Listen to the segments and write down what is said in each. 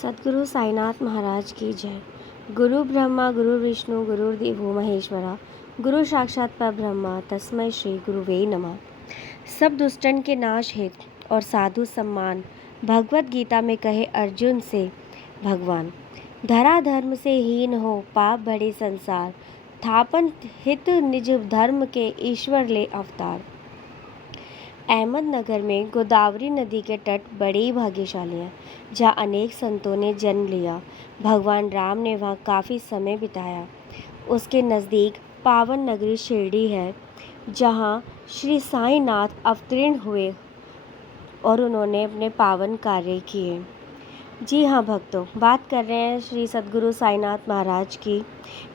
सद्गुरु साईनाथ महाराज की जय। गुरु ब्रह्मा गुरु विष्णु गुरुर्देवो महेश्वरा, गुरु साक्षात परब्रह्म तस्मै श्री गुरुवे नमः। सब दुष्टन के नाश हेतु और साधु सम्मान, भगवत गीता में कहे अर्जुन से भगवान। धरा धर्म से हीन हो पाप बड़े संसार, थापन हित निज धर्म के ईश्वर ले अवतार। अहमदनगर में गोदावरी नदी के तट बड़े ही भाग्यशाली हैं, जहाँ अनेक संतों ने जन्म लिया। भगवान राम ने वहाँ काफ़ी समय बिताया। उसके नज़दीक पावन नगरी शिरडी है, जहाँ श्री साईनाथ अवतीर्ण हुए और उन्होंने अपने पावन कार्य किए। जी हाँ भक्तों, बात कर रहे हैं श्री सद्गुरु साईनाथ महाराज की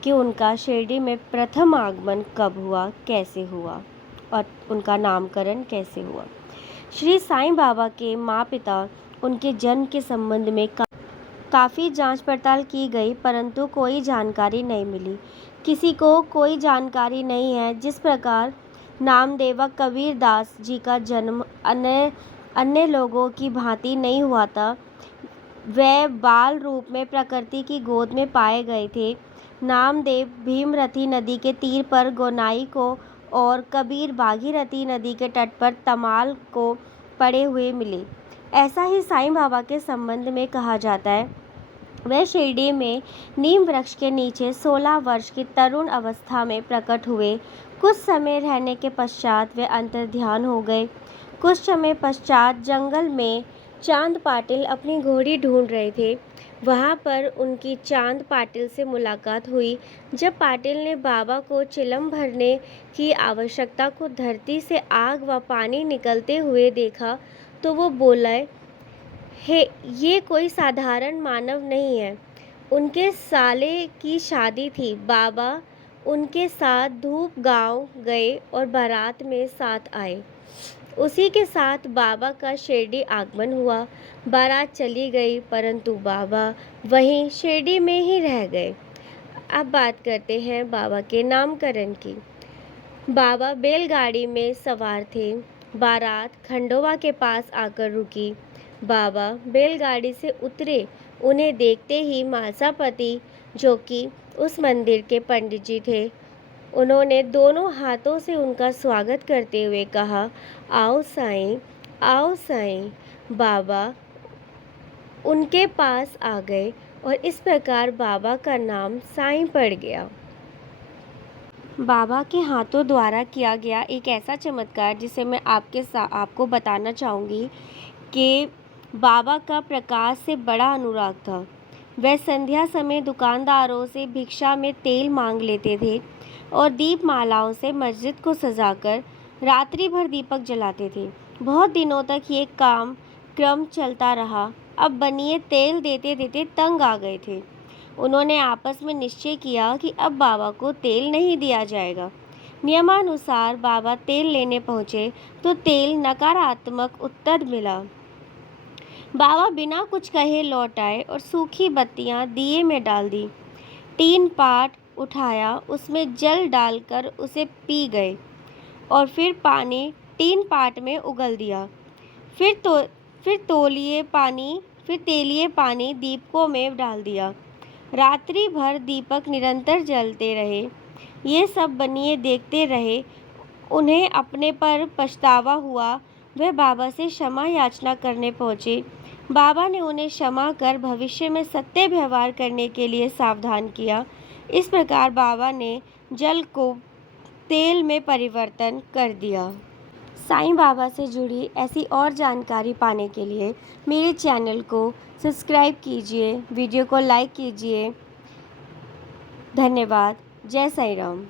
कि उनका शिरडी में प्रथम आगमन कब हुआ, कैसे हुआ और उनका नामकरण कैसे हुआ। श्री साईं बाबा के माँ पिता उनके जन्म के संबंध में काफ़ी जांच पड़ताल की गई, परंतु कोई जानकारी नहीं मिली। किसी को कोई जानकारी नहीं है। जिस प्रकार नामदेवा कबीर दास जी का जन्म अन्य लोगों की भांति नहीं हुआ था, वे बाल रूप में प्रकृति की गोद में पाए गए थे। नामदेव भीमरथी नदी के तीर पर गोनाई को और कबीर भागीरथी नदी के तट पर तमाल को पड़े हुए मिले। ऐसा ही साईं बाबा के संबंध में कहा जाता है। वह शिरडी में नीम वृक्ष के नीचे 16 वर्ष की तरुण अवस्था में प्रकट हुए। कुछ समय रहने के पश्चात वे अंतर्ध्यान हो गए। कुछ समय पश्चात जंगल में चांद पाटिल अपनी घोड़ी ढूंढ रहे थे। वहाँ पर उनकी चांद पाटिल से मुलाकात हुई। जब पाटिल ने बाबा को चिलम भरने की आवश्यकता को धरती से आग व पानी निकलते हुए देखा तो वो बोले, हे, ये कोई साधारण मानव नहीं है। उनके साले की शादी थी। बाबा उनके साथ धूप गांव गए और बारात में साथ आए। उसी के साथ बाबा का शिरडी आगमन हुआ। बारात चली गई, परंतु बाबा वहीं शिरडी में ही रह गए। अब बात करते हैं बाबा के नामकरण की। बाबा बैलगाड़ी में सवार थे। बारात खंडोबा के पास आकर रुकी। बाबा बैलगाड़ी से उतरे। उन्हें देखते ही मालसापति, जो कि उस मंदिर के पंडित जी थे, उन्होंने दोनों हाथों से उनका स्वागत करते हुए कहा, आओ साईं, आओ साईं। बाबा उनके पास आ गए और इस प्रकार बाबा का नाम साईं पड़ गया। बाबा के हाथों द्वारा किया गया एक ऐसा चमत्कार जिसे मैं आपको बताना चाहूँगी कि बाबा का प्रकाश से बड़ा अनुराग था। वह संध्या समय दुकानदारों से भिक्षा में तेल मांग लेते थे और दीपमालाओं से मस्जिद को सजाकर रात्रि भर दीपक जलाते थे। बहुत दिनों तक ये क्रम चलता रहा। अब बनिए तेल देते देते तंग आ गए थे। उन्होंने आपस में निश्चय किया कि अब बाबा को तेल नहीं दिया जाएगा। नियमानुसार बाबा तेल लेने पहुँचे तो तेल नकारात्मक उत्तर मिला। बाबा बिना कुछ कहे लौट आए और सूखी बत्तियां दिए में डाल दी। 3 पाट उठाया, उसमें जल डालकर उसे पी गए और फिर पानी 3 पाट में उगल दिया। फिर तेलिए पानी दीपकों में डाल दिया। रात्रि भर दीपक निरंतर जलते रहे। ये सब बनिए देखते रहे। उन्हें अपने पर पछतावा हुआ। वह बाबा से क्षमा याचना करने पहुँचे। बाबा ने उन्हें क्षमा कर भविष्य में सत्य व्यवहार करने के लिए सावधान किया। इस प्रकार बाबा ने जल को तेल में परिवर्तन कर दिया। साईं बाबा से जुड़ी ऐसी और जानकारी पाने के लिए मेरे चैनल को सब्सक्राइब कीजिए, वीडियो को लाइक कीजिए। धन्यवाद। जय साईं राम।